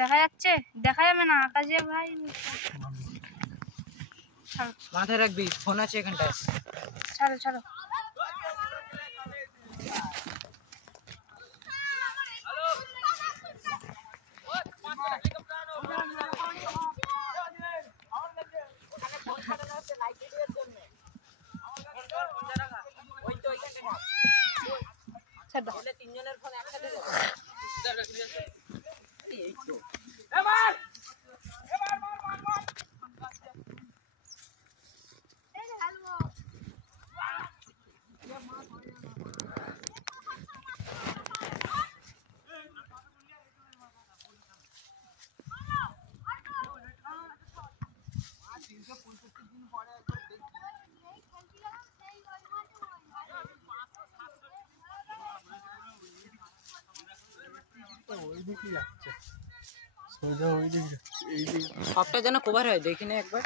দেখা যাচ্ছে? দেখা যাবে না আকাশে ভাই। মাথায় রাখবি, ফোন আছে এখানটায়। ছাড়ো ছাড়ো। তিনজনের ফোন একসাথে সবটা যেন কভার হয়, দেখি না একবার।